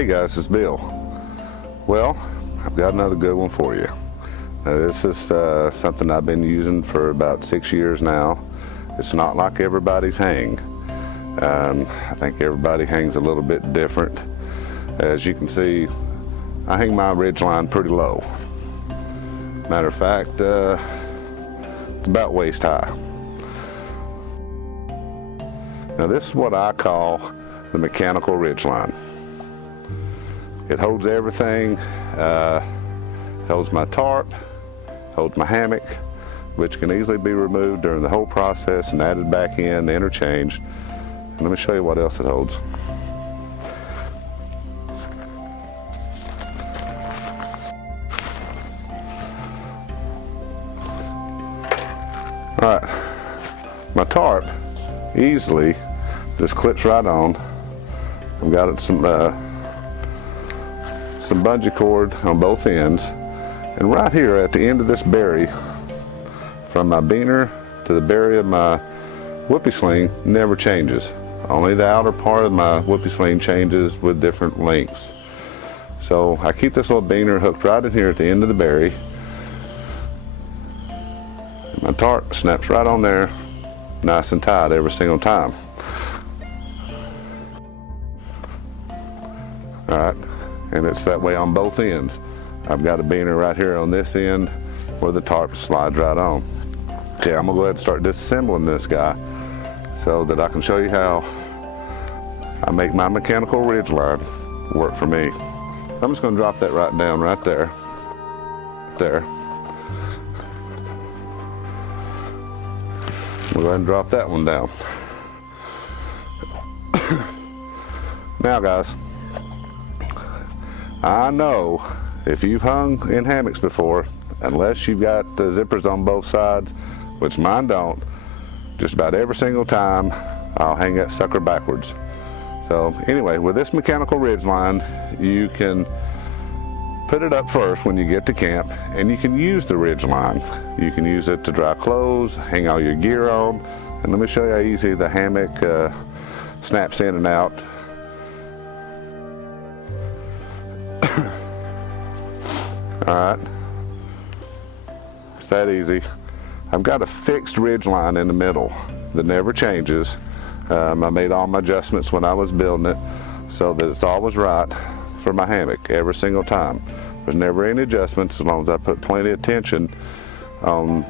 Hey guys, it's Bill. Well, I've got another good one for you. This is something I've been using for about 6 years now. It's not like everybody's hang. I think everybody hangs a little bit different. As you can see, I hang my ridgeline pretty low. Matter of fact, it's about waist high. Now this is what I call the mechanical ridgeline. It holds everything, holds my tarp, holds my hammock, which can easily be removed during the whole process and added back in, interchanged. And let me show you what else it holds. All right, my tarp easily just clips right on. I've got it some bungee cord on both ends, and right here at the end of this berry, from my beaner to the berry of my whoopee sling, never changes. Only the outer part of my whoopee sling changes with different lengths. So I keep this little beaner hooked right in here at the end of the berry. My tarp snaps right on there, nice and tight every single time. All right, and it's that way on both ends. I've got a beaner right here on this end where the tarp slides right on. Okay, I'm gonna go ahead and start disassembling this guy so that I can show you how I make my mechanical ridgeline work for me. I'm just gonna drop that right down right there. There. We'll go ahead and drop that one down. Now guys, I know if you've hung in hammocks before, unless you've got the zippers on both sides, which mine don't, just about every single time I'll hang that sucker backwards. So anyway, with this mechanical ridgeline, you can put it up first when you get to camp, and you can use the ridgeline. You can use it to dry clothes, hang all your gear on, and let me show you how easy the hammock snaps in and out. Alright, it's that easy. I've got a fixed ridgeline in the middle that never changes. I made all my adjustments when I was building it so that it's always right for my hammock every single time. There's never any adjustments as long as I put plenty of tension on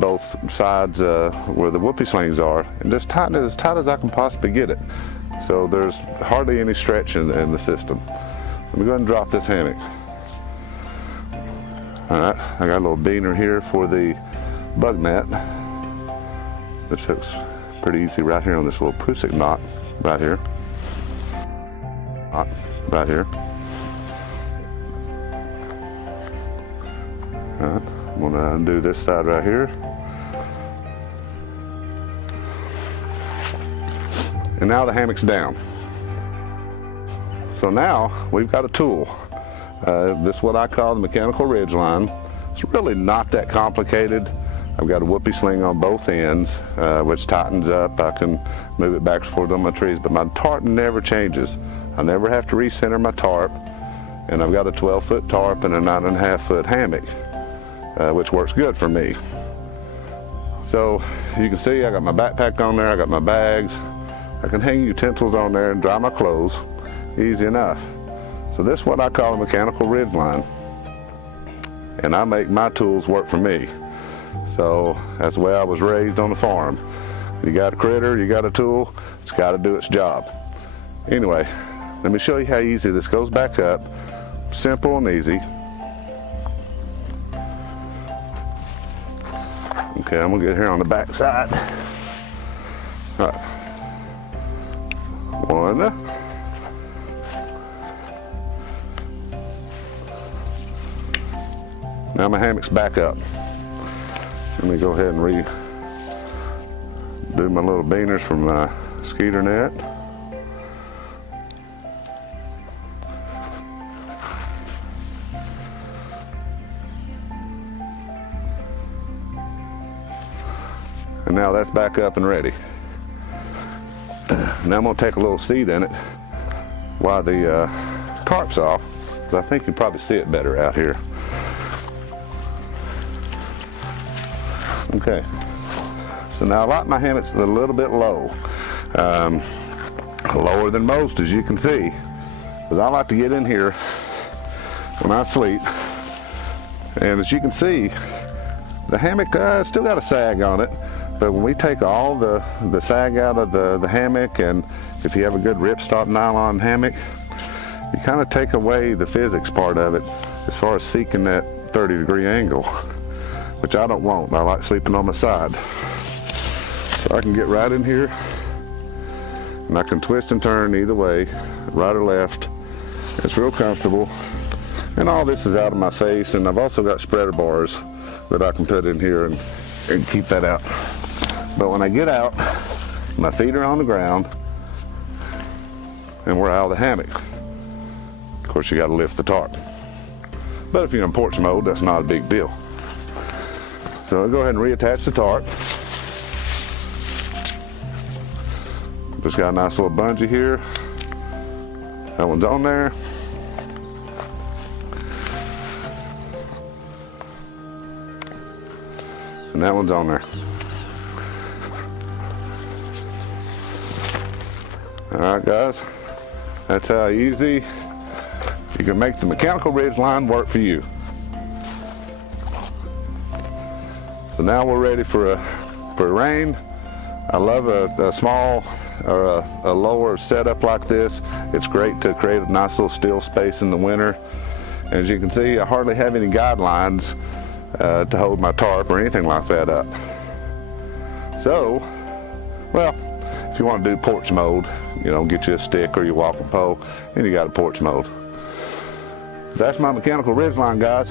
both sides where the whoopee slings are, and just tighten it as tight as I can possibly get it. So there's hardly any stretch in the system. Let me go ahead and drop this hammock. Alright, I got a little beaner here for the bug net. This hooks pretty easy right here on this little prusik knot right here. Knot right here. Alright, I'm going to undo this side right here. And now the hammock's down. So now we've got a tool. This is what I call the mechanical ridgeline. It's really not that complicated. I've got a whoopee sling on both ends, which tightens up. I can move it back and forth on my trees, but my tarp never changes. I never have to recenter my tarp, and I've got a 12-foot tarp and a 9.5-foot hammock, which works good for me. So you can see I got my backpack on there, I got my bags. I can hang utensils on there and dry my clothes, easy enough. So this is what I call a mechanical ridgeline, and I make my tools work for me. So that's the way I was raised on the farm. You got a critter, you got a tool, it's got to do its job. Anyway, let me show you how easy this goes back up. Simple and easy. Okay, I'm gonna get here on the back side. All right. One. Now my hammock's back up. Let me go ahead and do my little beaners from my skeeter net. And now that's back up and ready. Now I'm going to take a little seat in it while the tarps off, but I think you probably see it better out here. Okay, so now I like my hammocks a little bit low, lower than most, as you can see, because I like to get in here when I sleep. And as you can see, the hammock still got a sag on it, but when we take all the sag out of the hammock, and if you have a good ripstop nylon hammock, you kind of take away the physics part of it as far as seeking that 30-degree angle, which I don't want. I like sleeping on my side. So I can get right in here, and I can twist and turn either way, right or left. It's real comfortable. And all this is out of my face, and I've also got spreader bars that I can put in here and keep that out. But when I get out, my feet are on the ground, and we're out of the hammock. Of course, you got to lift the tarp. But if you're in porch mode, that's not a big deal. So I'll go ahead and reattach the tarp. Just got a nice little bungee here. That one's on there. And that one's on there. Alright guys, that's how easy you can make the mechanical ridgeline work for you. So now we're ready for rain. I love a small or a lower setup like this. It's great to create a nice little still space in the winter. As you can see, I hardly have any guidelines to hold my tarp or anything like that up. So, well, if you want to do porch mode, you know, get you a stick or your walking pole, and you got a porch mode. That's my mechanical ridgeline, guys.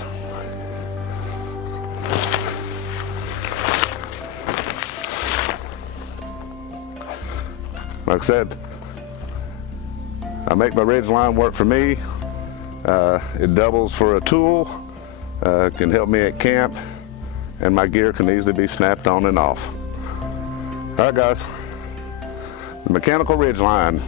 Like I said, I make my ridgeline work for me. It doubles for a tool. Can help me at camp, and my gear can easily be snapped on and off. All right guys, the mechanical ridgeline.